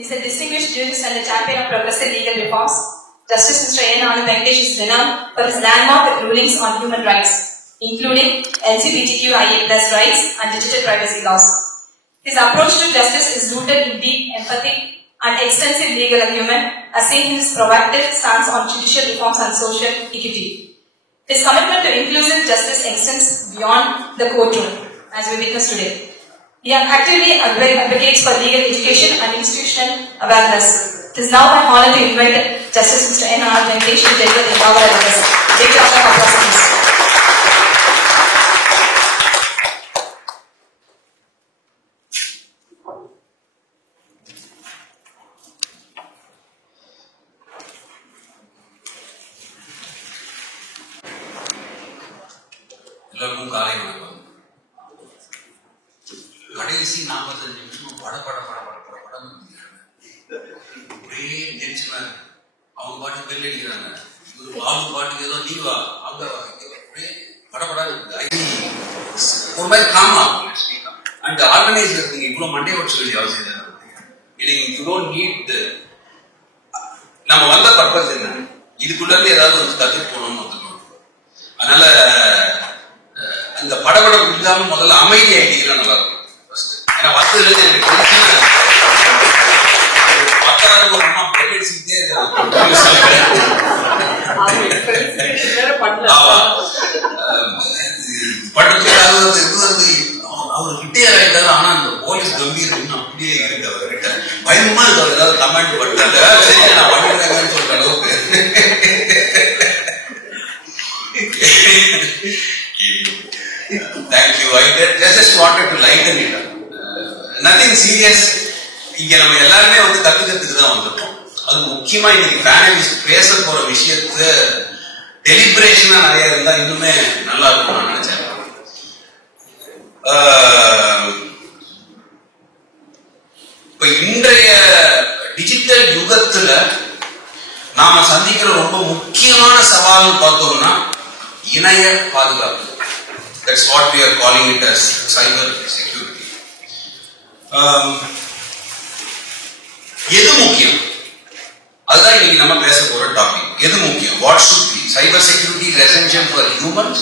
is a distinguished jurist and a champion of progressive legal reforms. Justice Mr. N. Anand Venkatesh is renowned for his landmark rulings on human rights, including LGBTQIA+ rights and digital privacy laws. His approach to justice is rooted in deep empathy and extensive legal acumen, as seen in his proactive stance on judicial reforms and social equity. His commitment to inclusive justice extends beyond the courtroom, as we witness today. He actively advocates for legal education and institutional awareness. It is now my honor to invite Justice Mr. N. Anand Venkatesh to deliver the inaugural address. Take your applause, please. எல்லாருக்கும் காலை வணக்கம். கடைசி 45 நிமிஷம் படம் ஒரே டென்ஷனா அவங்க பாட்டு பெல் அடிக்கிறாங்க. பாபு பாட்டுக்கு ஏதோ நீவா அவங்க ஒரே படப்படா ஒரு மாதிரி காமா அண்ட் ஆர்கனைசர் நீங்க இவ்வளவு மண்டே ஓட சொல்லி அவசியம் இல்லை. You don't need. நம்ம வந்த பர்பஸ் என்ன, இதுக்குள்ள இருந்து ஏதாவது ஒரு கத்துட்டு போகணும்னு வந்துடணும். அதனால அந்த படபடப்பு இல்லாம முதல்ல அமைதி ஆகிட்டீங்கன்னா நல்லா இருக்கும். ஏன்னா வந்ததுல இருந்து எனக்கு பத்தாயிரம் ஒரு அம்மா பேசிக்கிட்டே அவர் ரிட்டையர் ஆயிட்டாரு. ஆனா அந்த போலீஸ் கம்பீரம் இன்னும் அப்படியே இருக்கு. அவர்கிட்ட பயமா இருக்கு. அவர் ஏதாவது கமெண்ட் பண்ணல, சரி நான் பண்ணிடுறேன்னு சொல்ற அளவுக்கு. Thank you. I just wanted to lighten it up. Nothing serious. இங்க நம்ம எல்லாருமே வந்து கத்துக்கிறதுக்கு தான் வந்திருக்கோம். அது முக்கியமா இன்னைக்கு பேனலிஸ்ட் பேச போற விஷயத்து டெலிபரேஷனா நிறைய இருந்தா இன்னுமே நல்லா இருக்கும் நான் நினைச்சேன். இப்ப இன்றைய டிஜிட்டல் யுகத்துல நாம சந்திக்கிற ரொம்ப முக்கியமான சவால் பார்த்தோம்னா இணைய பாதுகாப்பு. That's what we are calling it as cyber security. எது முக்கியம்? அதுதான் இன்னைக்கு நம்ம பேச போற டாபிக். எது முக்கியம்? What should be? Cyber security is essential for humans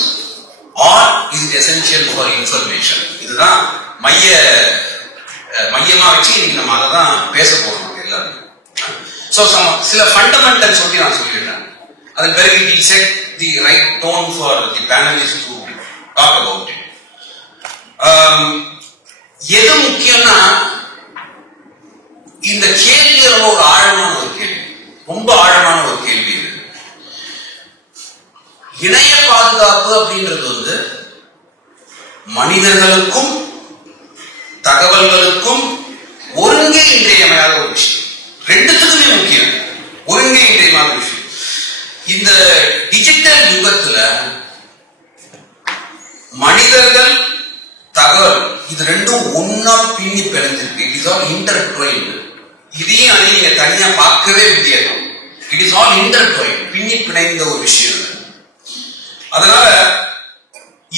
or is it essential for information? இதுதான் மையமா வச்சு இன்னைக்கு நம்ம அதை தான் பேச போறோம் எல்லாரும். So சில ஃபண்டமெண்டல் சொல்லி நான் சொல்லிட்டேன். அதன் பிறகு we set the right tone for the panelists to talk about it. எது முக்கியம்னா இந்த கேள்வி ரொம்ப ஒரு ஆழமான ஒரு கேள்வி, ரொம்ப ஆழமான ஒரு கேள்வி. இது இணைய பாதுகாப்பு அப்படின்றது வந்து மனிதர்களுக்கும் தகவல்களுக்கும் ஒருங்கே இன்றியமையாத ஒரு விஷயம். ரெண்டுத்துக்குமே முக்கியம், ஒருங்கே இன்றியமையாத விஷயம். இந்த டிஜிட்டல் யுகத்துல மனிதர்கள் தகவல் இது ரெண்டும் ஒன்னா பின்னி பிணைஞ்சிருக்கு. It is all intertwined. இதையும் அதை நீங்க தனியா பார்க்கவே முடியாது. இட் இஸ் ஆல் இன்டர்ட்வைன்ட், பின்னி பிணைந்த ஒரு விஷயம். அதனால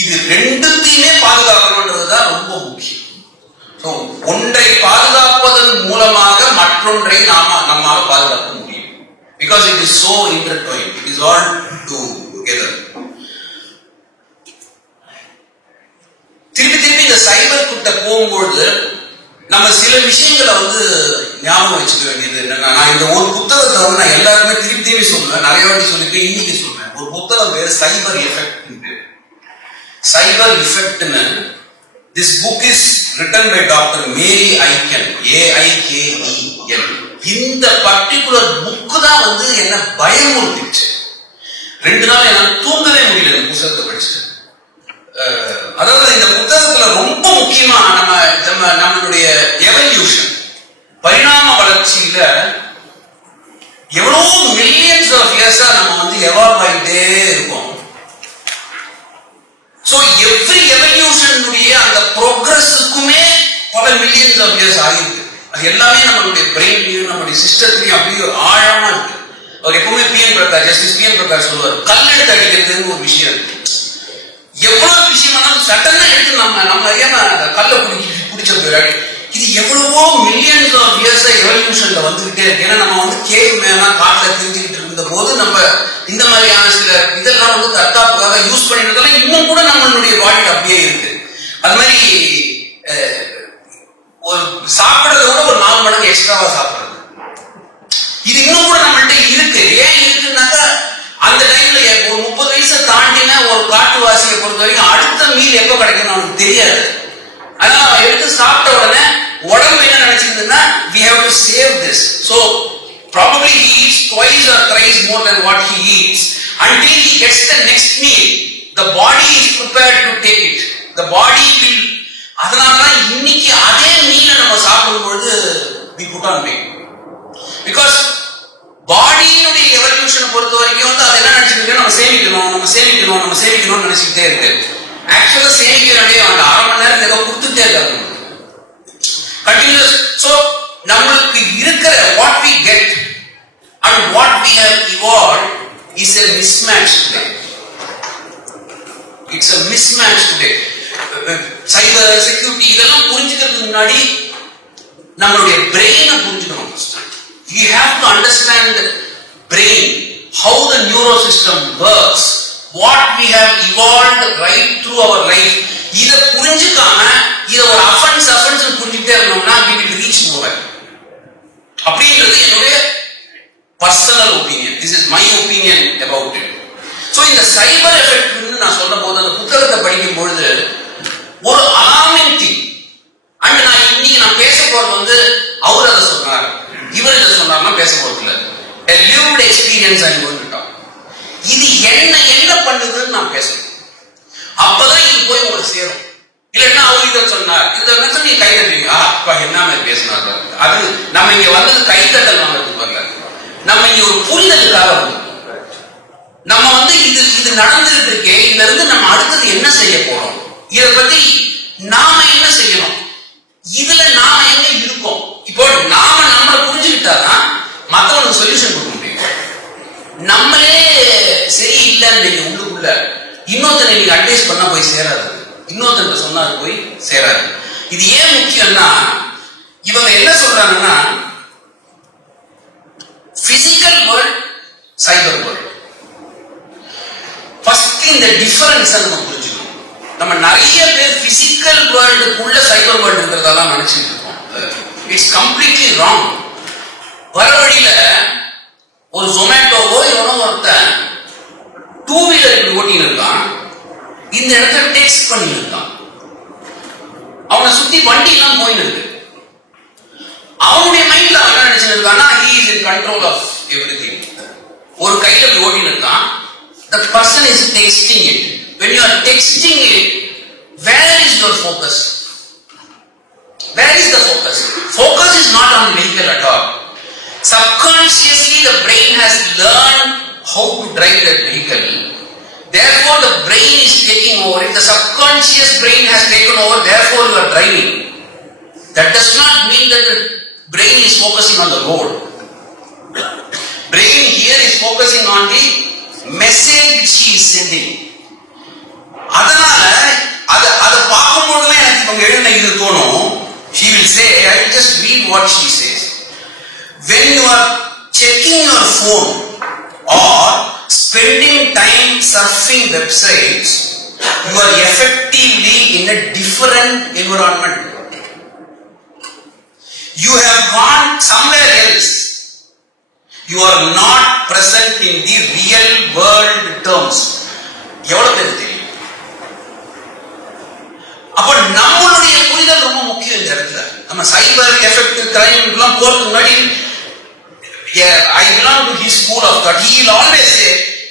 இது ரெண்டுத்தையுமே பாதுகாக்கணும்ன்றதுதான் ரொம்ப முக்கியம். ஒன்றை பாதுகாப்பதன் மூலமாக மற்றொன்றை நம்மால பாதுகாக்க முடியும். Because it is so intertwined, it is all together. திருப்பி இந்த சைபர் கிட்ட போகும்பொழுது நம்ம சில விஷயங்களை வந்து ஞாபகம் வச்சுக்க வேண்டியது என்னன்னா, நான் இந்த ஒரு புத்தகத்தை வந்து நான் எல்லாருமே திருப்பி சொல்லுவேன், நிறைய வாட்டி சொல்லிட்டு இன்னைக்கு சொல்றேன். ஒரு புத்தகம் பேரு சைபர் எஃபெக்ட். சைபர் எஃபெக்ட்னு this book is written by doctor Mary Aiken, AIKEN. இந்த பர்டிகுலர் புக்கு தான் வந்து என்ன பயமுறுத்திடுச்சு. 2 நாள் என்னால தூங்கவே முடியல இந்த புத்தகத்தை படிச்சுட்டு. அதாவது இந்த புத்தகத்துல ரொம்ப முக்கியமா நம்மளுடைய எவல்யூஷன், பரிணாம வளர்ச்சியில எவ்வளவு மில்லியன்ஸ் ஆஃப் இயர்ஸா நம்ம வந்து எவால்வ் ஆகிட்டே இருக்கோம். சோ எவ்ரி எவல்யூஷனுடைய அந்த ப்ரோக்ரஸுக்குமே பல மில்லியன்ஸ் ஆஃப் இயர்ஸ் ஆகிருக்கு. அது எல்லாமே நம்மளுடைய பிரெயின்லயும் நம்மளுடைய சிஸ்டத்திலையும் அப்படியே ஆழமா இருக்கு. அவர் எப்பவுமே ஜஸ்டிஸ் PN பிரகாஷ் சொல்லுவார், கல் எடுத்து அடிக்கிறதுன்னு ஒரு விஷயம் இருக்கு. எவ்வளவு விஷயம் சட்டனா எடுத்து நம்ம அறியாம கல்ல பிடிச்ச இது எவ்வளவோ மில்லியன்ஸ் ஆஃப் இயர்ஸ் எவல்யூஷன்ல வந்துகிட்டே இருக்கு. ஏன்னா நம்ம வந்து கேவ் மேனா காட்டுல தெரிஞ்சுக்கிட்டு இருந்த போது நம்ம இந்த மாதிரியான சில இதெல்லாம் வந்து தற்காப்புக்காக யூஸ் பண்ணிருந்தாலும் இன்னும் கூட நம்மளுடைய பாடியில் அப்படியே இருக்கு. அது மாதிரி ஒரு சாப்பிடுறத விட ஒரு 4 மடங்கு எக்ஸ்ட்ராவா சாப்பிடுறது இது இன்னும் கூட நம்மள்ட்ட இருக்கு. ஏன் இருக்குன்னாக்கா அந்த டைம்ல ஒரு 30 வயசை தாண்டின ஒரு காட்டுவாசியை பொறுத்த வரைக்கும் அடுத்த மீல் எப்ப கிடைக்கும் அவனுக்கு தெரியாது. அதனால அவன் எடுத்து சாப்பிட்ட உடனே உடம்பு என்ன நினைச்சிருந்தா we have to save this, so probably he eats twice or thrice more than what he eats until he gets the next meal. The body is prepared to take it. The body will. அதனாலதான் இன்னைக்கு அதே மீலை நம்ம சாப்பிடும் பொழுது we put on weight because பாடியினுடைய எவல்யூஷனை பொறுத்த வரைக்கும் வந்து அது என்ன நினைச்சிருக்கு, நம்ம சேமிக்கணும்னு நினைச்சுக்கிட்டே இருக்கு. ஆக்சுவலா சேமிக்க வேண்டிய அந்த 1/2 மணி நேரம் ஏதோ கொடுத்துட்டே இருக்காங்க கண்டினியூஸ். ஸோ நம்மளுக்கு இருக்கிற what we get and what we have evolved is a mismatch today. It's a mismatch today. Cyber security இதெல்லாம் புரிஞ்சுக்கிறதுக்கு முன்னாடி நம்மளுடைய பிரெயினை புரிஞ்சுக்கணும். You have to understand the brain, how the neurosystem works, what we have evolved right through our life. இத புரிஞ்சுக்காம இத ஒரு offence புரிஞ்சுக்கிட்டே இருந்தோம்னா we will reach nowhere. அப்படிங்கிறது என்னுடைய personal opinion. This is my opinion about it. So இந்த சைபர் effect நான் சொல்லும் போது அந்த புத்தகத்தை படிக்கும் பொழுது ஒரு அலார்மிங் திங். அண்ட் நான் இன்னைக்கு நான் பேச போறது வந்து அவர் அதை சொன்னார் இவர் இதை சொன்னார்னா பேச போறது இல்லை. A lived experience I'm going to talk. இது என்ன பண்ணுதுன்னு நான் பேசணும். அப்பதான் இது போய் உங்களுக்கு சேரும். இல்லைன்னா அவர் இதை சொன்னார் இதை சொல்லி கை தட்டுவீங்க. அப்பா என்ன மாதிரி பேசினார். அது நம்ம இங்க வந்தது கைத்தட்டல் வாங்கிறதுக்கு வரல, நம்ம இங்க ஒரு புரிதலுக்காக வந்தோம். நம்ம வந்து இது நடந்துட்டு இருக்கே, இதுல இருந்து நம்ம அடுத்தது என்ன செய்ய போறோம், இதை பத்தி நாம என்ன செய்யணும், இதுல நாம என்ன இருக்கோம். இப்போ நாம நம்மளை புரிஞ்சுக்கிட்டாதான் மற்றவனுக்கு சொல்யூஷன் கொடுக்க முடியும். நம்மளே சரியில்லைன்னு நீங்க உள்ளுக்குள்ள இன்னொருத்தனை நீங்க அட்வைஸ் பண்ணா போய் சேராது, இன்னொருத்தன் சொன்னா அது போய் சேராது. இது ஏன் முக்கியம்னா இவங்க என்ன சொல்றாங்கன்னா பிசிக்கல் வேர்ல்ட், சைபர் வேர்ல்ட். ஃபர்ஸ்ட் இந்த டிஃபரன்ஸ் நம்ம புரிஞ்சுக்கணும். நம்ம நிறைய பேர் பிசிக்கல் வேர்ல்டுக்குள்ள சைபர் வேர்ல்டு இருக்கிறதா நினைச்சிட்டு இருக்கோம். It's completely wrong. வர வழியில ஒரு ஜொமேட்டோவோ எவனோ ஒருத்தன் 2 வீலர் ஓட்டின்னு இருக்கான், இந்த இடத்துல டெக்ஸ்ட் பண்ணி இருக்கான், அவனை சுத்தி வண்டி எல்லாம் போயின்னு இருக்கு. அவனுடைய மைண்ட்ல அவன் என்ன நினைச்சிட்டு இருக்கான்னா he is in control of everything. ஒரு கையில ஓட்டின்னு இருக்கான். The person is texting it. When you are texting it, where is your focus? Where is the focus? Focus is not on vehicle at all. Subconsciously the brain has learned how to drive that vehicle. Therefore the brain is taking over. If the subconscious brain has taken over, therefore you are driving. That does not mean that the brain is focusing on the road. Brain here is focusing on the message which she is sending. அதனால அத பார்க்கும்போது எனக்கு இவங்க எழுதின இது தோணும். She will say, I will just read what she says. When you are checking your phone or spending time surfing websites, you are effectively in a different environment. You have gone somewhere else. You are not present in the real world terms. எவ்வளவு பேர் தெரியும்? அப்ப நம்மளுடைய புரிதல் ரொம்ப முக்கியம் இந்த இடத்துல. நம்ம சைபர் எஃபெக்ட் கிரைம் எல்லாம் போறதுக்கு முன்னாடி I belong to his school of thought. He will always say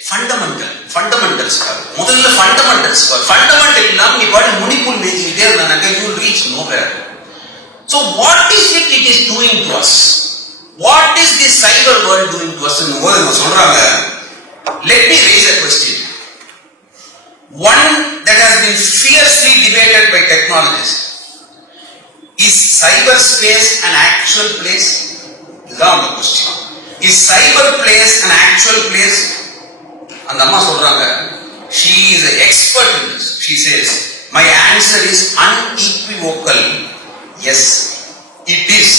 fundamentals. முதல்ல fundamentals. Fundamental இல்லாம நீ பாட்டு முனிப்புல் மேய்ச்சிக்கிட்டே இருந்தா you will reach nowhere. So what is it is doing to us? What is this cyber world doing to us? சொல்றாங்க. Let me raise a question. One that has been fiercely debated by technologists. Is cyberspace an actual place? இதுதான் அந்த question. Is cyberplace an actual place? அந்த அம்மா சொல்றாங்க. She is an expert in this. She says, my answer is unequivocal. Yes, it is.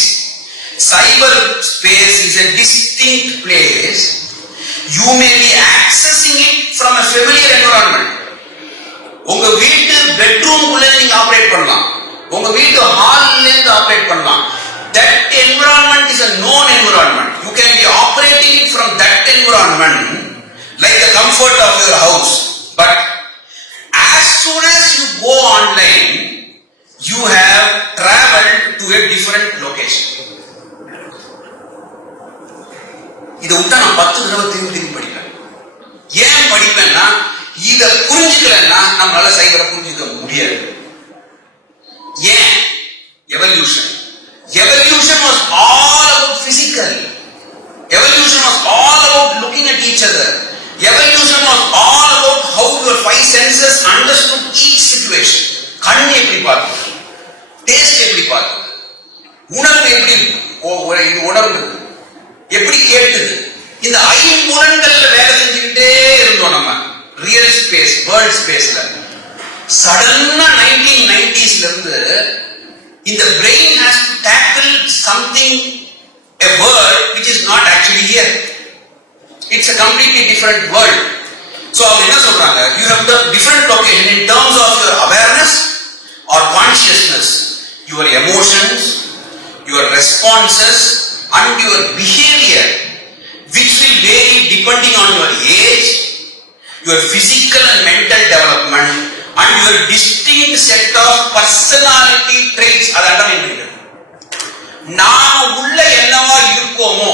Cyber space is a distinct place. You may be accessing it from a familiar environment. உங்க வீட்டு bedroom குள்ள நீங்க operate பண்ணலாம், உங்க வீட்டு ஹால்ல இருந்து operate பண்ணலாம். That environment is a known environment. You can be operating it from that environment like the comfort of your house. But as soon as you go online, you have traveled to a different location. இதை விட்டா நான் 10 தடவை திரும்பி படிப்பேன். ஏன் படிப்பேன்னா, இதை புரிஞ்சுக்கலன்னா நம்மளால சைபரை புரிஞ்சுக்க முடியாது. ஏன்? Evolution. Evolution was all about physical. Evolution was all about looking at each other. Evolution was all about how your 5 senses understood each situation. கண் எப்படி பார்த்தது, டேஸ்ட் எப்படி பார்த்தது, உணர்வு எப்படி உணர்வு எப்படி கேட்டது, இந்த ஐம்புலன்கள்ல வேலை செஞ்சுக்கிட்டே இருந்தோம் நம்ம ரியல் ஸ்பேஸ் வேர்ல்ட் ஸ்பேஸ்ல. சடனா 1990s இருந்து இந்த brain has to tackle something, a world which is not actually here. It's a completely different world. So அவங்க என்ன சொல்றாங்க, you have the different location in terms of your awareness or consciousness, your emotions, your responses and your behavior, which will vary depending on your age, your physical and mental development and your distinct set of personality traits. அதான் நாம உள்ள என்னவா இருக்கோமோ,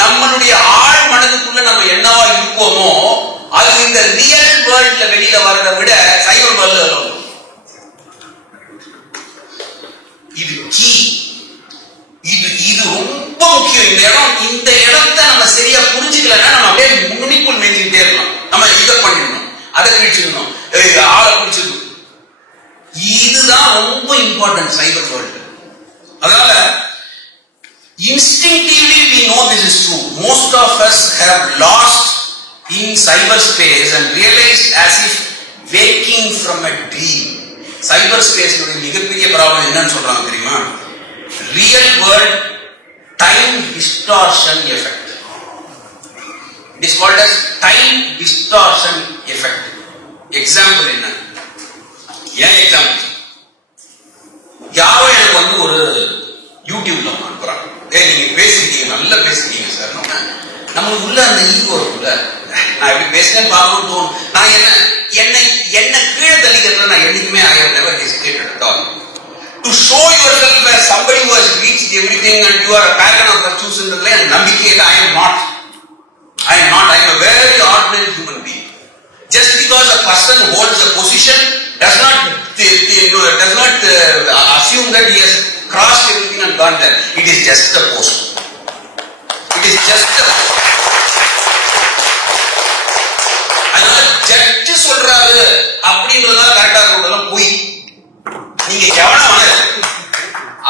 நம்மளுடைய ஆழ் மனதுக்குள்ள நம்ம என்னவா இருக்கோமோ, அது இந்த ரியல் வேர்ல்ட்ல வெளியில வரதை விட சைபர் வேர்ல்ட்ல வரும். இது கீ. இது ரொம்ப முக்கியம். இந்த இடத்தை நம்ம சரியா புரிஞ்சுக்கலன்னா நம்ம அப்படியே நுனிக்குள் மேய்ஞ்சுக்கிட்டே இருக்கலாம். நம்ம இதை பண்ணிடணும், அதை கிழிச்சிடணும், ஆளை பிடிச்சிடணும். இதுதான் ரொம்ப இம்பார்ட்டன்ட் சைபர் வேர்ல்டு. அதனால instinctively we know this is true. Most of us have lost in cyberspace and realized as if waking from a dream. Cyberspace உடைய மிகப்பெரிய ப்ராப்ளம் என்னன்னு சொல்றாங்க தெரியுமா? Real world time distortion effect. It is called as time distortion effect. Example என்ன? ஏன் example? யாரோ எனக்கு வந்து ஒரு யூடியூப்ல அனுப்புறாங்க, நீங்க பேசிருக்கீங்க, நல்லா பேசிருக்கீங்க சார். நம்மளுக்கு உள்ள அந்த ஈகோ இருக்குல்ல, நான் எப்படி பேசுறேன்னு பார்க்கணும்னு தோணும். நான் என்ன கீழே தள்ளிக்கிறதுல நான் என்னைக்குமே I have never hesitated at all. To show yourself as somebody who has reached everything and you are a pattern of virtues in the life, and நம்பிக்கையில I am not. I am a very ordinary human being. Just because a person holds a position does not assume that he has crossed everything and gone there. It is just a post. It is just a post. அதனால judge சொல்றாரு அப்படின்றதா கரெக்டா சொல்றதெல்லாம் போய் நீங்க கவனமான.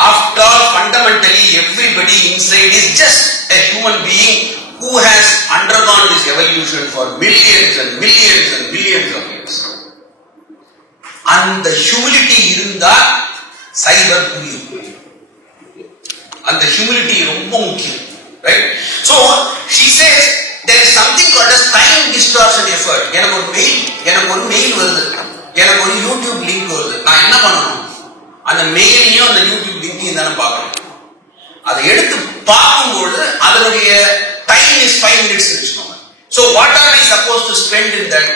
After all, fundamentally everybody inside is just a human being who has undergone this evolution for millions and millions and millions of years. அந்த humility இருந்தா சைபர் புரியும். அந்த ஹியூமிலிட்டி ரொம்ப முக்கியம், right? So she says there is something called as time distortion effort. எனக்கு ஒரு mail வருது, எனக்கு ஒரு யூடியூப் லிங்க் வருது. நான் என்ன பண்ணணும்? அந்த மெயிலையும் அந்த யூடியூப் லிங்கையும் தானே பார்க்கணும். அதை எடுத்து பார்க்கும்போது அதனுடைய time is 5 minutes வச்சுக்கோங்க. So what are we supposed to spend in that?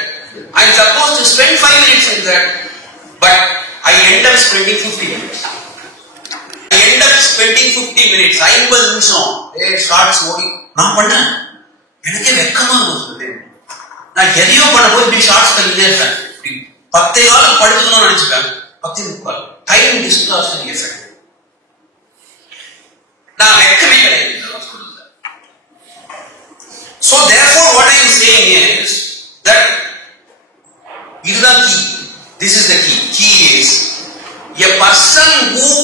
I am supposed to spend 5 minutes in that, but I end up spending 50 minutes. I end up spending 50 minutes. 50 நிமிஷம் shorts ஓடி நான் பண்ணேன். எனக்கே வெக்கமா இருந்தது. நான் எதையோ பண்ண போய் இப்படி ஷார்ட்ஸ் பண்ணிட்டே இருப்பேன். 10 காலம் படிச்சுக்கணும்னு நினைச்சுப்பேன். 10 டைம் டிஸ்டார்ஷன் எஃபெக்ட். நான் வெக்கமே கிடையாது. So therefore what I am saying is that இதுதான் key. This is the key. Key is a person who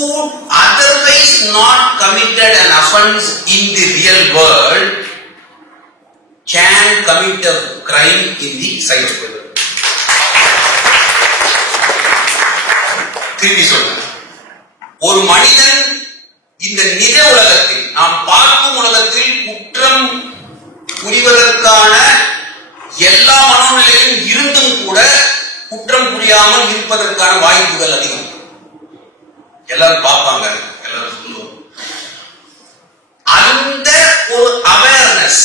otherwise not committed an offense in the real world can commit a crime in the cyber world. திருப்பி சொல்றேன், ஒரு மனிதன் இந்த நிஜ உலகத்தில் நாம் பார்க்கும் உலகத்தில் குற்றம் புரிவதற்கான எல்லா மனோநிலையும் இருந்தும் கூட குற்றம் புரியாமல் இருப்பதற்கான வாய்ப்புகள் அதிகம். எல்லாரும் பார்ப்பாங்க, எல்லாரும் சொல்லுவோம். அந்த ஒரு அவேர்னஸ்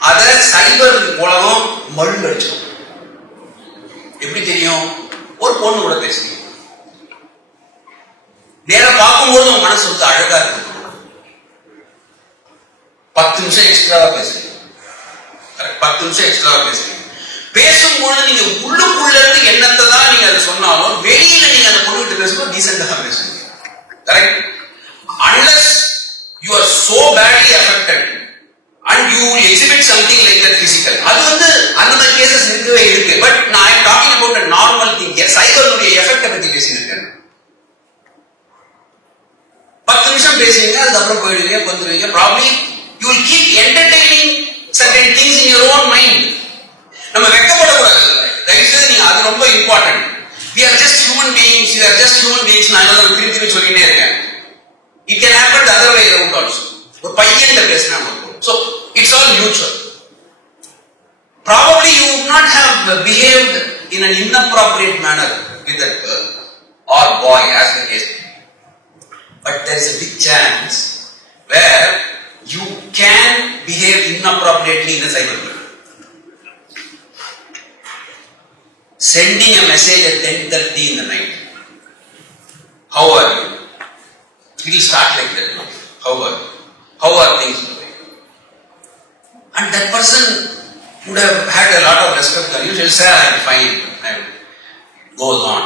அத சைபர் உலகம் மழுங்கடிச்சோம். எப்படி தெரியும்? ஒரு பொண்ணு கூட பேசுறீங்க, நேரம் பார்க்கும்போது உங்க மனசு வந்து அழகா இருக்கு, 10 நிமிஷம் எக்ஸ்ட்ராவா பேசுறீங்க, 10 நிமிஷம் எக்ஸ்ட்ராவா பேசுறீங்க. பேசும்போது நீங்க உள்ளுக்குள்ள இருந்து என்னத்தை தான் நீங்க அதை சொன்னாலும் வெளியில நீங்க அந்த பொண்ணு பேசும்போது டீசெண்டா தான் பேசுறீங்க. Correct? Unless you are so badly affected and you will exhibit something like that physical. அது வந்து அந்த மாதிரி கேசஸ் இருக்கவே இருக்கு. பட் நான் I am talking about a normal thing. சைபருடைய எஃபெக்ட் பத்தி பேசியிருக்கேன். 10 நிமிஷம் பேசுவீங்க, அதுக்கப்புறம் போயிடுவீங்க, வந்துடுவீங்க. Probably you will keep entertaining certain things in your own mind. நம்ம வெக்கப்படக்கூடாது. தயவுசெய்து நீங்க அது ரொம்ப important. We are just human beings. We are just human beings. நான் எல்லாம் திருப்பி சொல்லிட்டே இருக்கேன். It can happen the other way around also. ஒரு பையன்கிட்ட பேசினாங்க. So it's all mutual. Probably you would not have behaved in an inappropriate manner with that girl or boy as the case. But there is a big chance where you can behave inappropriately in a cyber world. Sending a message at 10:30 in the night. How are you? It will start like that. How are you? How are things going? And that person would have had a lot of respect for you. She'll say, I am fine. It goes on.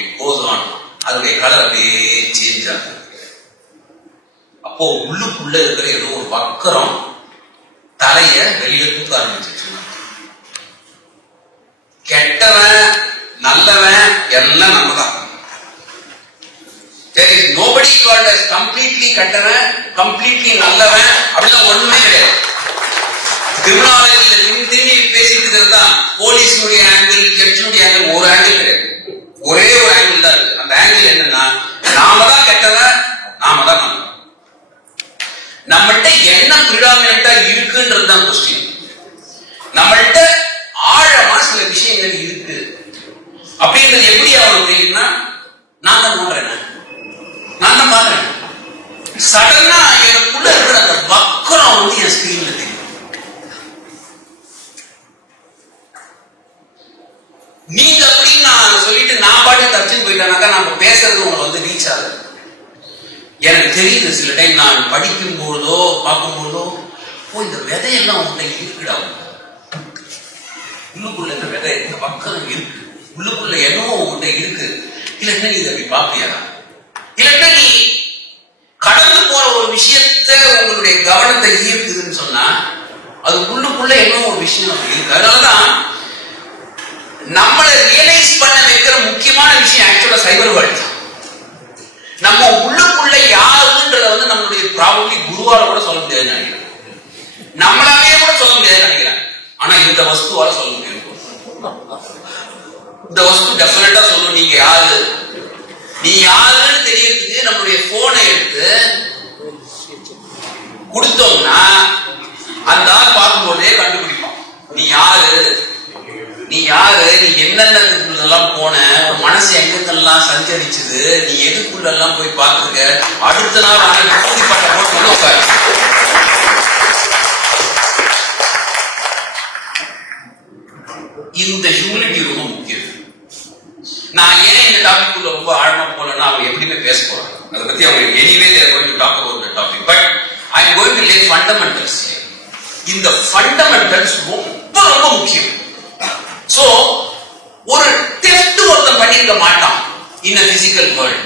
It goes on. அதோடைய colour அப்படியே change ஆகும். அப்போ உள்ளுக்குள்ள இருக்கிற ஏதோ ஒரு வக்கரம் தலைய வெளியில தூக்க ஆரம்பிச்சிச்சு. கெட்டவன் நல்லவன் எல்லாம் நம்ம தான். There is nobody called as completely கெட்டவன் completely நல்லவன் அப்படிலாம் ஒண்ணுமே கிடையாது. கிரிமினாலஜில திரும்பி பேசிட்டு இருக்கிறது போலீஸுடைய ஆங்கிள், ஜட்ஜுடைய ஆங்கிள், ஒரு ஆங்கிள் கிடையாது. ஒரே ஒரு ஆங்கிள் தான் இருக்கு. அந்த ஆங்கிள் என்னன்னா, நாம தான் கெட்டவன், நாம தான் நல்லவன். நம்மகிட்ட என்ன பிரிடாமினண்டா இருக்குன்றது தான் கொஸ்டின். நம்மள்கிட்ட ஆழமா சில விஷயங்கள் இருக்கு அப்படின்றது எப்படி அவனுக்கு தெரியும்னா, நான் தான் பண்றேன், நான் தான் பாக்குறேன். சடனா எனக்குள்ள இருக்கிற அந்த வக்கரம் வந்து என் ஸ்கிரீன்ல தெரியும். நீங்க அப்படின்னு நான் சொல்லிட்டு நான் பாட்டு தச்சுன்னு போயிட்டானாக்கா நம்ம பேசுறது உங்களை வந்து ரீச் ஆகுது. எனக்கு தெரியுது சில டைம் நான் படிக்கும் போதோ பார்க்கும்போதோ, இந்த விதையெல்லாம் உங்கள்கிட்ட இருக்குடா, உள்ளுக்குள்ள இந்த விதை இந்த பக்கம் இருக்கு, உள்ளுக்குள்ள என்னவோ உங்கள்கிட்ட இருக்கு. இல்லைன்னா நீ அப்படி பாப்பியா, இல்லைன்னா நீ கடந்து போற ஒரு விஷயத்த உங்களுடைய கவனத்தை ஈர்க்குதுன்னு சொன்னா அது உள்ளுக்குள்ள என்னவோ ஒரு விஷயம் இருக்கு. அதனாலதான் நம்மளை ரியலைஸ் பண்ண வைக்கிற முக்கியமான விஷயம் ஆக்சுவலா சைபர் வேர்ல்ட் தான். நம்ம உள்ளுக்குள்ள யாருன்றத வந்து நம்மளுடைய ப்ராபபிலி குருவால கூட சொல்ல முடியாதுன்னு நினைக்கிறேன், நம்மளாவே கூட சொல்ல முடியாதுன்னு நினைக்கிறேன். ஆனா இந்த வஸ்துவால சொல்ல முடியும். இந்த வஸ்து டெஃபினட்டா சொல்லும் நீங்க யாரு, நீ யாருன்னு தெரியறதுக்கு நம்மளுடைய போனை எடுத்து கொடுத்தோம்னா அந்த ஆள் பார்க்கும்போதே கண்டுபிடிப்பான் நீ யாரு, நீ யாரு, நீ என்னென்னதுக்குள்ளெல்லாம் போன, உன் மனசு எங்கெங்கெல்லாம் சஞ்சரிச்சுது, நீ எதுக்குள்ள எல்லாம் போய் பார்த்துருக்க, அடுத்த நாள் அப்படிப்பட்ட போட்டு உட்காரு. இந்த ஹியூமிலிட்டி ரொம்ப முக்கியம். நான் ஏன் இந்த டாபிக் உள்ள ரொம்ப ஆழமா போனேன்னா அவங்க எப்படியுமே பேச போறாங்க, அதை பத்தி அவங்க anyway they are going to talk about the topic, but I am going to lay fundamentals. இந்த ஃபண்டமெண்டல்ஸ் ரொம்ப ரொம்ப முக்கியம். சோ ஒரு டெஸ்ட் ஒருத்தன் பண்ணிருக்க மாட்டான் in a physical world,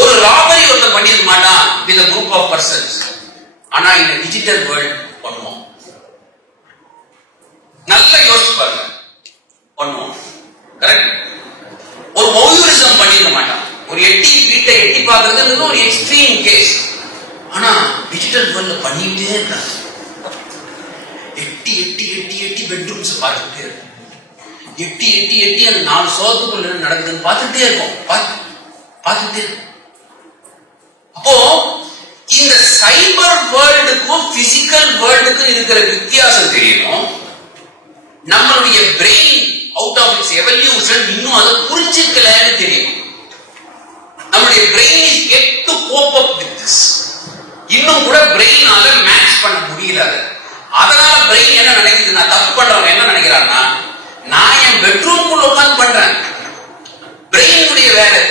ஒரு ராபரி ஒருத்தன் பண்ணிருக்க மாட்டான் with a group of persons. ஆனா in a digital world பண்ணுவோம். நல்லா யோசிச்சு பாருங்க, பண்ணுவோம். கரெக்ட்? ஒரு மௌயூரிசம் பண்ணிருக்க மாட்டான், ஒரு வீட்டை எட்டி பார்க்கறது ஒரு எக்ஸ்ட்ரீம் கேஸ். ஆனா டிஜிட்டல் வேர்ல்ட்ல பண்ணிட்டே இருக்காங்க. எட்டி எட்டி எட்டி எட்டி பெட்ரூம்ஸ் பார்த்துட்டே இருக்கும், எட்டி எட்டி எட்டி அந்த 4 சோகத்துக்குள்ள நடக்குதுன்னு பார்த்துட்டே இருக்கும், பார்த்துட்டே இருக்கும். அப்போ இந்த சைபர் வேர்ல்டுக்கும் பிசிக்கல் வேர்ல்டுக்கும் இருக்கிற வித்தியாசம் தெரியணும். நம்மளுடைய brain out of its evolution இன்னும் அதை புரிஞ்சுக்கலன்னு தெரியும். நம்மளுடைய brain is yet to cope up with this. இன்னும் கூட பிரெயினால மேட்ச் பண்ண முடியல. அதனால பிரெயின் என்ன நினைக்குது, நான் தப்பு பண்றவங்க என்ன நினைக்கிறாங்கன்னா, நான் என் பெட்ரூம்குள்ள உட்கார்ந்து பண்றேன். பிரெயினுடைய வேலை,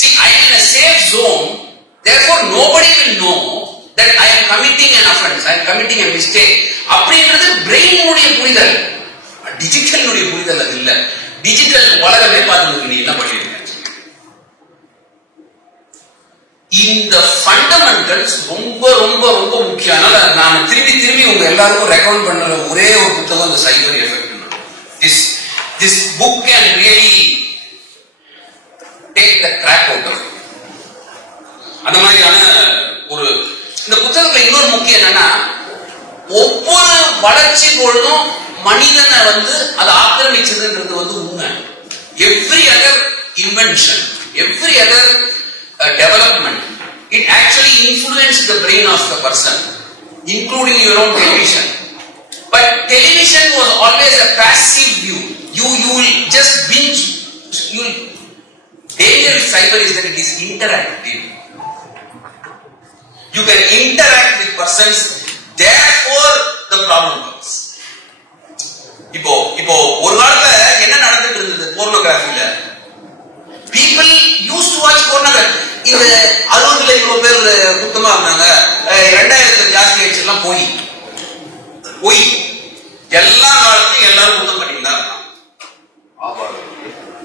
see I am in a safe zone, therefore nobody will know that I am committing an offense, I am committing a mistake. அப்படின்றது பிரெயினுடைய புரிதல், டிஜிட்டலுடைய புரிதல் அது இல்ல. டிஜிட்டல் உலகமே பார்த்து நீ என்ன பண்ணிருக்க. இந்த ஃபண்டமெண்டல்ஸ் ரொம்ப ரொம்ப ரொம்ப முக்கியம். அதனால நான் திரும்பி திரும்பி உங்க எல்லாருக்கும் ரெக்கமெண்ட் பண்ற ஒரே ஒரு புத்தகம் இந்த சைபர் effect. This book can really take the crap out of it. அந்த மாதிரியான ஒரு இந்த புத்தகத்துல இன்னொரு முக்கியம் என்னன்னா, ஒவ்வொரு வளர்ச்சி பொழுதும் மனிதனை அதை ஆக்கிரமிச்சதுன்றது உண்மை. Every other invention, every other development, it actually influenced the brain of the person, including your own television. But television was always a passive view. You will just binge. Danger with cyber is that it is interactive. You can interact with persons, therefore the problem comes. இப்போ ஒரு காலத்துல என்ன நடந்துட்டு இருந்தது போர்னோகிராஃபில? People used to watch pornography. இந்த 60ல இவ்வளவு பேர் குத்தமா இருந்தாங்க, 2000ல ஜாஸ்தி ஆயிடுச்சு. எல்லாம் போய் எல்லா காலத்தையும் எல்லாரும் குத்தம் பண்ணிட்டு தான்.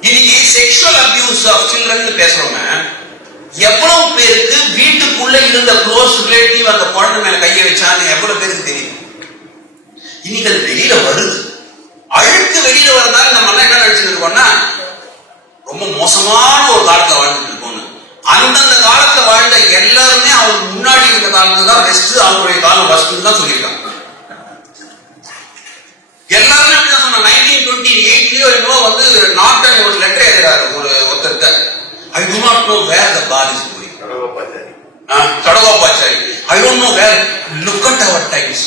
இன்னைக்கு செக்ஷுவல் அபியூஸ் ஆஃப் சில்ட்ரன் பேசுறோங்க. எவ்வளவு பேருக்கு வீட்டுக்குள்ள இருந்த க்ளோஸ் ரிலேட்டிவ் அந்த குழந்தை மேல கையை வச்சான்னு எவ்வளவு பேருக்கு தெரியும்? இன்னைக்கு அது வெளியில வருது. அழுக்கு வெளியில வரதால நம்ம எல்லாம் என்ன நினைச்சிட்டு இருக்கோம்னா, ரொம்ப மோசமான ஒரு காலத்துல வாழ்ந்துட்டு இருக்கோம். அந்தந்த காலத்துல வாழ்ந்த எல்லாருமே அவங்க முன்னாடி இருந்த காலத்துல தான் பெஸ்ட், அவங்களுடைய காலம் ஃபர்ஸ்ட் தான் சொல்லியிருக்காங்க. எல்லாருமே அப்படிதான் சொன்னாங்க. 1928 என்னவோ நாட்டன் ஒரு லெட்டர் எழுதுறாரு ஒருத்தர். I do not know where the ball is going. கடகோபாச்சாரி. I don't know where. Look at our times.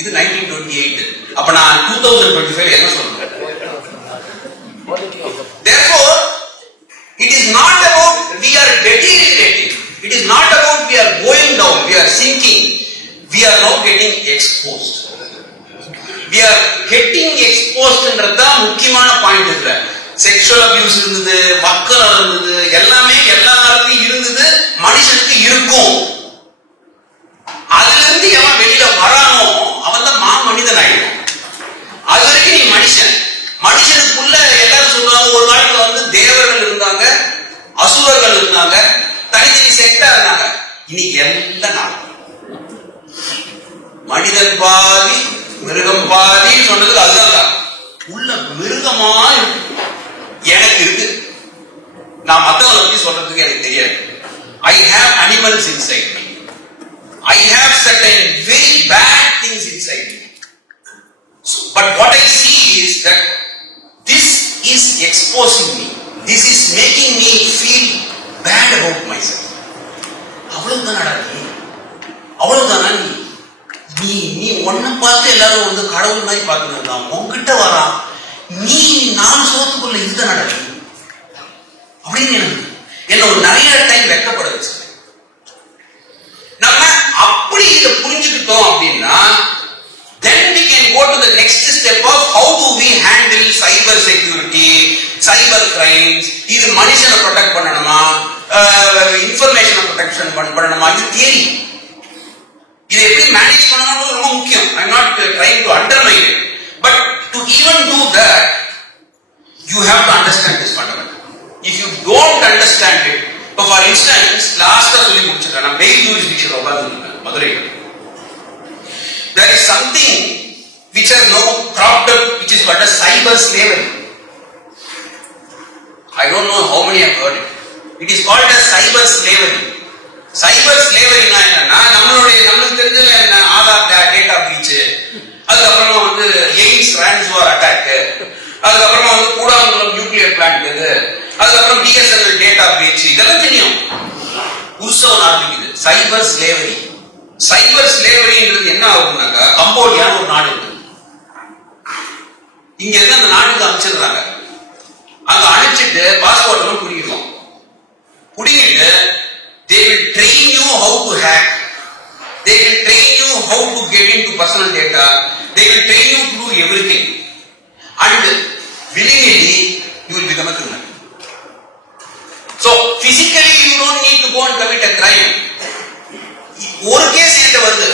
இது 1928. அப்ப நான் 2025 என்ன சொல்றேன்? Therefore, it is not about we are deteriorating. It is not about we are going down. We are sinking. We are now getting exposed. We are getting exposed என்றதா முக்கியமான point இதுல. Sexual abuse இருந்தது, மக்கள் இருந்தது, எல்லாமே எல்லா காலத்திலும் இருந்தது, மனுஷனுக்கு இருக்கும். அதுல இருந்து எவன் வெளியில வரானோ அவன் தான் மனிதன் ஆயிடும். அது வரைக்கும் நீ மனுஷன். மனுஷனுக்குள்ள எல்லாரும் சொல்லுவாங்க, ஒரு காலத்துல தேவர்கள் இருந்தாங்க, அசுரர்கள் இருந்தாங்க, தனித்தனி செக்டா இருந்தாங்க. இன்னைக்கு எல்லாம் மனிதன் பாதி மிருகம் பாதி சொன்னதுக்கு அதுதான் உள்ள மிருகமா இருக்கு. எனக்கு இருக்கு, நான் மத்தவங்களை பத்தி சொல்றதுக்கு எனக்கு தெரியாது. I have animals inside me. I have certain very bad things inside me. But what I see is that this is exposing me. This is making me feel bad about myself. அவ்வளவுதானடா நீ, அவ்வளவுதானா நீ நீ ஒன்ன பார்த்து எல்லாரும் கடவுள் மாதிரி பார்த்துருந்தான். உங்ககிட்ட வரான், நீ 4 சோத்துக்குள்ள இதுதானடா நீ அப்படின்னு என்ன ஒரு நிறைய டைம் வெட்கப்பட வச்சு. நம்ம அப்படி இதை புரிஞ்சுக்கிட்டோம் அப்படின்னா, then we can go to the next step of how do we handle cyber security, cyber crimes. இது மனுஷனை ப்ரொடெக்ட் பண்ணணுமா, இன்ஃபர்மேஷனை ப்ரொடெக்ஷன் பண்ணணுமா, இது தியரி. இது எப்படி மேனேஜ் பண்ணணும்னு ரொம்ப முக்கியம். I am not trying to undermine it, but to even do that you have to understand this fundamental. If you don't understand it, for instance, last சொல்லி முடிச்சிட்டேன், நான் பெயில் ஜூரிஸ்டிக்ஷன் உட்கார்ந்துருக்கேன் மதுரையில். There is something which has now cropped up, which is called as cyber slavery. I don't know how many have heard it. It is called as cyber slavery. Cyber slavery na enna, நம்மளுக்கு தெரிஞ்சது என்ன, Aadhaar data breach, அதுக்கப்புறமா AIIMS ransomware attack, அதுக்கப்புறமா Kudankulam nuclear plant இது, அதுக்கப்புறம் BSNL data breach, இதெல்லாம் தெரியும். புதுசா ஒன்று ஆரம்பிக்குது, சைபர் ஸ்லேவரி. சைபர் ஸ்லேவரின்றது என்ன ஆகுதுனாக்கா, கம்போடியான்னு ஒரு நாடு இருக்கு, இங்க இருந்து அந்த நாட்டுக்கு அனுப்பிச்சிடுறாங்க. அங்க அனுப்பிச்சிட்டு பாஸ்போர்ட் எல்லாம் புடிக்கிடுவோம். புடிங்கிட்டு they will train you how to hack, they will train you how to get into personal data, they will train you to do everything, and willingly you will become a criminal. So physically you don't need to go and commit a crime. ஒரு case என்கிட்ட வருது,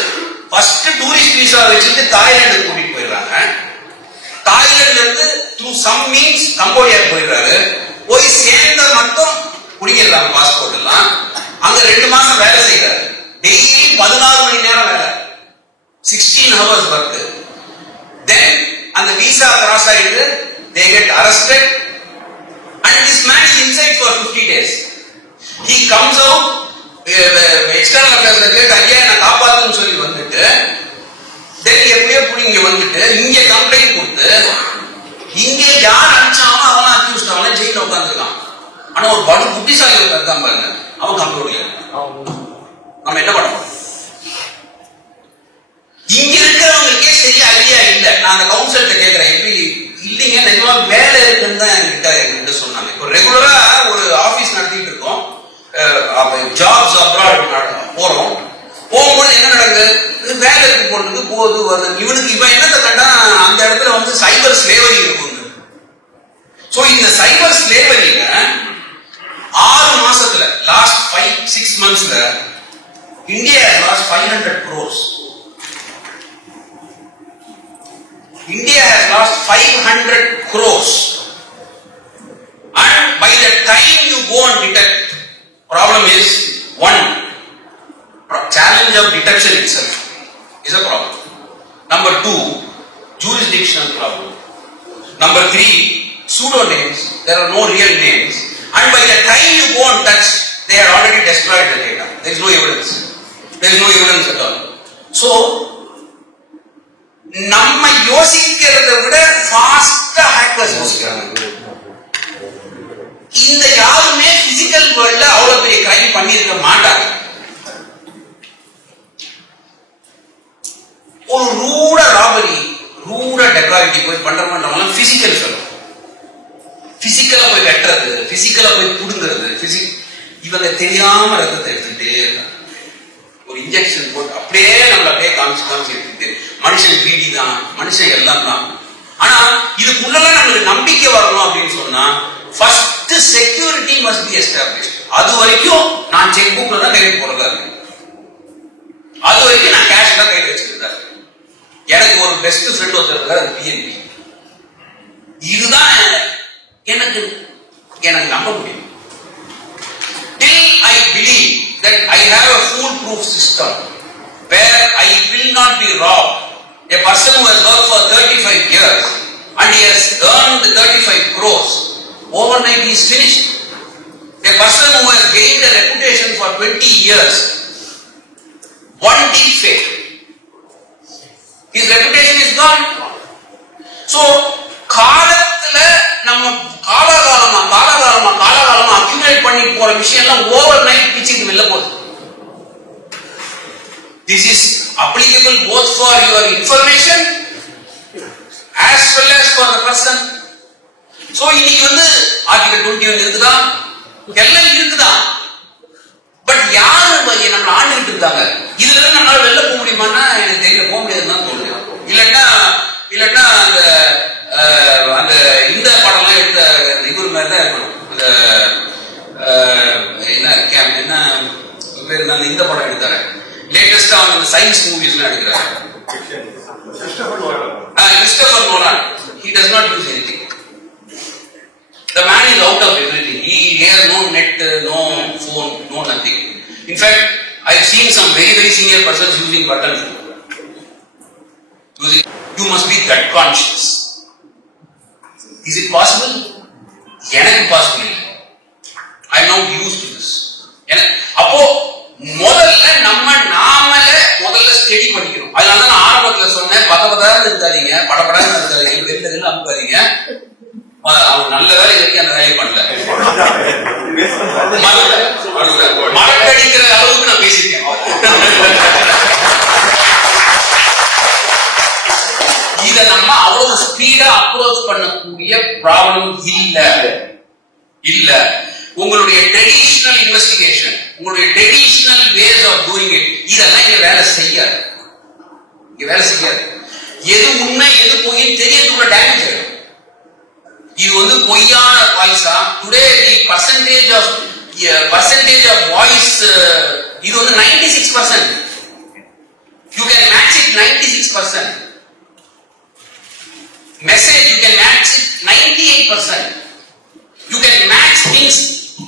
first tourist visa வச்சுட்டு Thailand கூட்டிட்டு போயிடுறாங்க. தாய்லாந்துல இருந்து through some means Cambodia போயிடுறாரு. போய் சேர்ந்த மட்டும் குடிக்கிறாங்க பாஸ்போர்ட் எல்லாம். அங்க 2 மாசம் வேலை செய்யறாரு. டெய்லி 16 மணி நேரம் வேலை, 16 hours work. Then அந்த விசா கிராஸ் ஆயிட்டு they get arrested and this man is inside for 50 days. He comes out, external அஃபேர்ஸ்ல கேட்டு ஐயா நான் காப்பாத்துன்னு சொல்லி வந்துட்டு தென் எப்படியோ புடி இங்க வந்துட்டு இங்க கம்ப்ளைண்ட் கொடுத்து இங்க யார் அடிச்சாலும் அவன் அக்யூஸ்ட், அவன் ஜெயில உட்காந்துருக்கான். ஆனா ஒரு படு புத்திசாலி இருக்கான் பாருங்க, அவன் கம்ப்ளைண்ட் நம்ம என்ன பண்ணணும்? இங்க இருக்கிறவங்களுக்கே சரியா ஐடியா இல்ல. நான் அந்த கவுன்சில்கிட்ட கேட்கிறேன், எப்படி இல்லைங்க நிஜமா வேலை இருக்குன்னு தான் என்கிட்ட சொன்னாங்க. இப்போ ரெகுலரா ஒரு ஆபீஸ் நடத்திட்டு இருக்கோம், ஜாப்ஸ் அப்ராட் போறோம். போகும்போது என்ன நடக்குது, வேலை இருக்கு போட்டு போகுது வருது. இவனுக்கு இவன் என்னத்தை கண்டா அந்த இடத்துல வந்து சைபர் ஸ்லேவரி இருக்கும். சோ இந்த சைபர் ஸ்லேவரியில 6 மாசத்துல last 5-6 monthsல India has lost 500 crores. India has lost 500 crores. And by the time you go and detect, problem is one, challenge of detection itself is a problem. Number 2, jurisdictional problem. Number 3, pseudonames. There are no real names. And by the time you go and touch, they have already destroyed the data. There is no evidence. There is no evidence at all. So, நம்ம யோசிக்கிறதை விட ஃபாஸ்டா hackers யோசிக்கிறாங்க. இந்த யாருமே physical வேர்ல்ட்ல அவ்வளவு பெரிய crime பண்ணியிருக்க மாட்டாங்க. ஒரு ரூடா ராபரி, ரூடா டெக்காரிட்டி போய் பண்றவங்க பிசிக்கல் சொல்லும். பிசிக்கலா போய் வெட்டுறது, பிசிக்கலா போய் புடுங்கிறது, இவங்க தெரியாம ரத்தத்தை எடுத்துட்டே இருக்காங்க. ஒரு இன்ஜெக்ஷன் போட்டு அப்படியே நம்மள அப்படியே காமிச்சு எடுத்துட்டு மனுஷன் 3D தான், மனுஷன் எல்லாம் தான். ஆனா இதுக்குள்ளலாம் நம்மளுக்கு நம்பிக்கை வரணும் அப்படின்னு சொன்னா first security must be established. அது வரைக்கும் நான் செக் புக்ல தான் கையில் போடுறதா இருக்கு, அது வரைக்கும் நான் கேஷ் தான் கையில் வச்சுட்டு இருக்கேன். எனக்கு ஒரு பெஸ்ட் ஃப்ரெண்ட் ஒருத்தர் இருக்காரு, அது பிஎன்பி. இதுதான் எனக்கு நம்ப முடியும். Till I believe that I have a foolproof system where I will not be robbed. A person who has worked for 35 years and he has earned 35 crores, overnight he is finished. A person who has gained a reputation for 20 years, one deep fake, his reputation is gone. So, காலத்துல நம்ம காலகாலமா accumulate பண்ணி போற விஷயம் எல்லாம் over night பிச்சுக்கு வெளில போகுது. This is applicable both for your information as well as for the person. So இன்னைக்கு வந்து ஆர்டிகல் 21 இருக்குதா, எல்லாம் இருக்குதா, பட் யாரு நம்மள ஆண்டுகிட்டு இருக்காங்க? இதுல இருந்து நம்மளால வெளில போக முடியுமான்னா எனக்கு தெரியல, போக முடியாதுன்னு தான் தோணுது. இல்லன்னா அந்த இந்த படம்லாம் எடுத்த இவர் மாதிரி தான் இருக்கணும். என்ன பேர் இருந்தாலும் இந்த படம் எடுத்தாரு லேட்டஸ்டா, அவங்க சயின்ஸ் மூவிஸ் எல்லாம் எடுக்கிறாரு. Christopher Nolan. He does not use anything. The man is out of everything. He has no net, no phone, no nothing. In fact, I have seen some very, very senior persons using button phone. You must be that conscious. Is it possible? எனக்கு possible இல்லை. I am not used to this. அப்போ முதல்ல முதல்ல study பண்ணிக்கணும். அதனால நான் ஆரம்பத்துல சொன்னேன், பதப்பதான்னு இருக்காதீங்க, படப்படான்னு இருக்காதீங்க, வெளில அனுப்பாதீங்க. அவங்க நல்ல வேலை வரைக்கும் அந்த வேலையை பண்ணல. மறக்க அடிக்கிற அளவுக்கு நான் பேசியிருக்கேன். இத நம்ம அவ்வளவு ஸ்பீடா அப்ரோச் பண்ணக்கூடிய ப்ராப்ளம் இல்ல. உங்களுடைய ட்ரெடிஷனல் இன்வெஸ்டிகேஷன், உங்களுடைய traditional ways of doing it, இதெல்லாம் இங்க வேலை செய்யாது. எது உண்மை எது பொய்ன்னு தெரியறதுக்குள்ள டேமேஜ் ஆகும். இது வந்து பொய்யான வாய்ஸா? Today the percentage of voice இது வந்து 96%. You can match it 96%. Message you can match it 98%. You can match things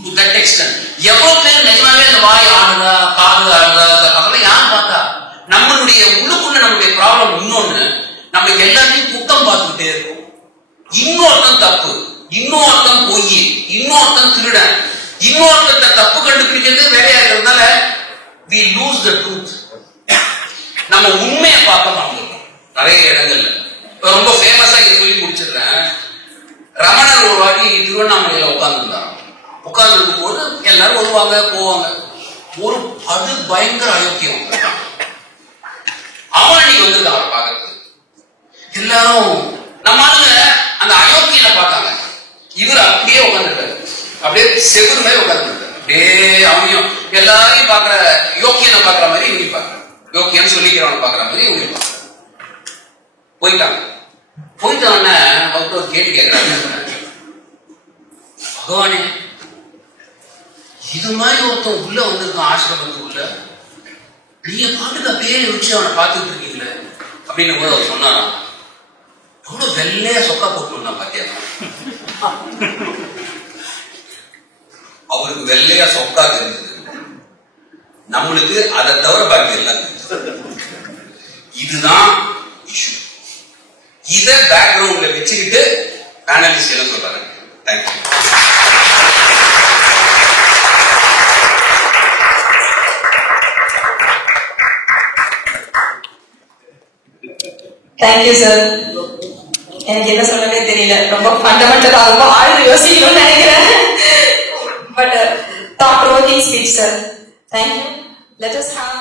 to that extent. எவ்வளவு பேர் நிஜமாவே அந்த வாய் ஆடுதா காது ஆடுதா அதெல்லாம் யார் பார்த்தா? நம்மளுடைய உள்ளுக்குள்ள நம்மளுடைய ப்ராப்ளம் இன்னொன்னு, நம்ம எல்லாத்தையும் குத்தம் பார்த்துக்கிட்டே இருக்கோம். இன்னொருத்தன் தப்பு, இன்னொருத்தன் பொய், இன்னொருத்தன் திருடன், இன்னொருத்த தப்பு கண்டுபிடிக்கிறது வேலையா இருக்கிறதுனால we lose the truth. நம்ம உண்மையை பார்க்க மாட்டோம் நிறைய இடங்கள்ல. ரொம்ப ஃபேமஸா இதை சொல்லி முடிச்சிடுறேன். ரமணர் ஒரு வாட்டி திருவண்ணாமலையில உட்கார்ந்து போது எல்லாரும் வருவாங்க போவாங்க. ஒரு அது பயங்கர அயோக்கியம். அவன் அன்னைக்கு வந்திருக்கான் பார்க்கறது. எல்லாரும் நம்ம அந்த அயோக்கியனை பார்த்தாங்க. இவர் அப்படியே உட்கார்ந்துருக்காரு, அப்படியே செகுரு மாதிரி உட்கார்ந்துருக்காரு. அப்படியே அவனையும் எல்லாரையும் பாக்குற யோக்கியனை பாக்குற மாதிரி இவங்க பாக்குற, யோக்கியன்னு சொல்லிக்கிறவனை பாக்குற மாதிரி இவங்க பாக்குற. போயிட்டான அவர்கிட்ட ஒரு கேள்வி கேட்கிறாங்க. பகவானே, இது மாதிரி ஒருத்தன் உள்ள வந்திருக்கான் ஆசிரமத்துக்குள்ள, நீங்க பாட்டுக்கு அப்படியே வச்சு அவனை பார்த்துட்டு இருக்கீங்களே அப்படின்னு போது அவர் சொன்னாராம். எவ்வளவு வெள்ளையா சொக்கா போட்டு பாத்தியா? அவருக்கு வெள்ளையா சொக்கா தெரிஞ்சது, நம்மளுக்கு அதை தவிர பாக்கி எல்லாம் தெரிஞ்சது. இதுதான் இஷ்யூ. இத பேக்ரவுண்ட்ல வச்சுக்கிட்டு பேனலிஸ்ட் என்ன சொல்றாங்க. தேங்க்யூ. Thank you sir. எனக்கு என்ன சொல்லவே தெரியல. ரொம்ப ஃபண்டமெண்டலா ரொம்ப ஆழ்ந்து யோசிக்கணும்னு நினைக்கிறேன். But thought provoking speech, sir. Thank you. Let us have